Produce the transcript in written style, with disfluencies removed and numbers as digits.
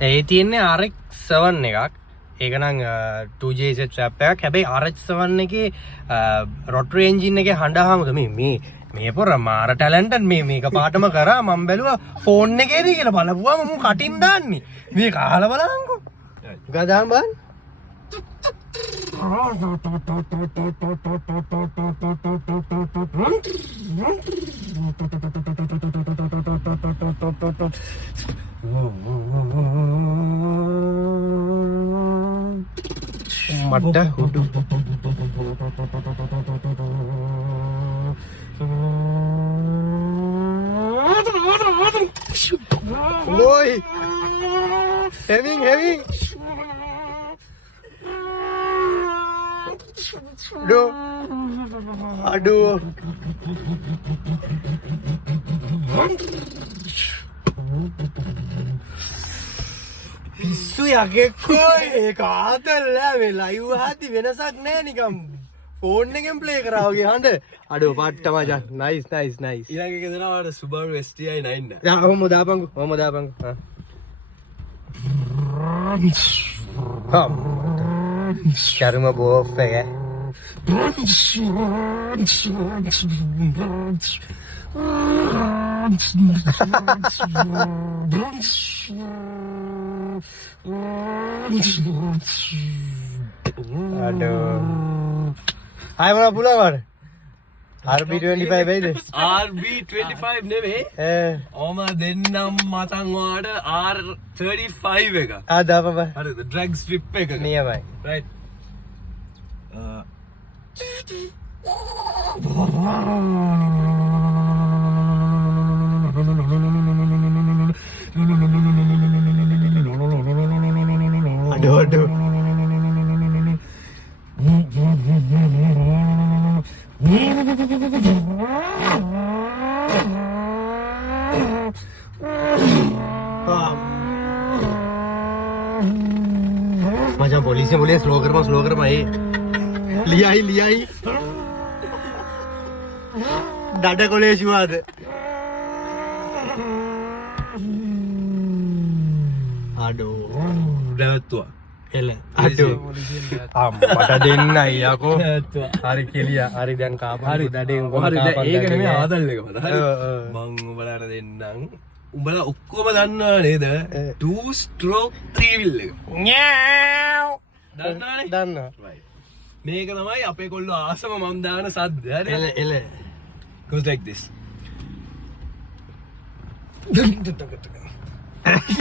ඒ තියෙන්නේ RX7 එකක්. ඒක නම් 2J set strap එකක්. හැබැයි RX7 එකේ rotary engine එකේ හඬහමද මේ පොර මාර ටැලන්ට් මේක පාටම කරා මම බැලුවා ෆෝන් එකේද කියලා බලපුවාම මම කටින් දාන්නේ. මේක අහලා බලන්නකෝ. ගදාම් බලන්න. මට හුඩු boy having aduh පිස්සු යකෙක්කෝ ඒක ආතල්ලා මේ ලයිව් හදි වෙනසක් නෑ නිකම් ෆෝන් එකෙන් ප්ලේ කරා වගේ හඬ අඩෝ පට්ට මචං නයිස් ඊළඟ එක දෙනවා අර Subaru STI 9 යා ඔහොම දාපන්කෝ කර්ම බෝෆ් එක aduh ayo mana pulang war RB25 වෙයිද RB25 නෙවෙයි ඕම දෙන්නම් මතන් වාට R35 එක දාපන් බා හරිද drag strip එක නියමයි right aduh macam polisi boleh slow kerma liai dada kolej juga ada aduh නැවතුවා එල අඩෝ මට දෙන්නයි යකෝ හරි කෙලිය හරි දැන් කාපන් හරි දඩෙන් හරි ඒක නෙමෙයි ආදල් එක මට හරි මං උඹලාට දෙන්නම් උඹලා ඔක්කොම දන්නවා නේද 2 stroke 3 wheel එක ඤාව් දන්නවනේ දන්නවා මේක තමයි අපේ කොල්ලෝ ආසම මම දාන සද්ද හරි එල goes like this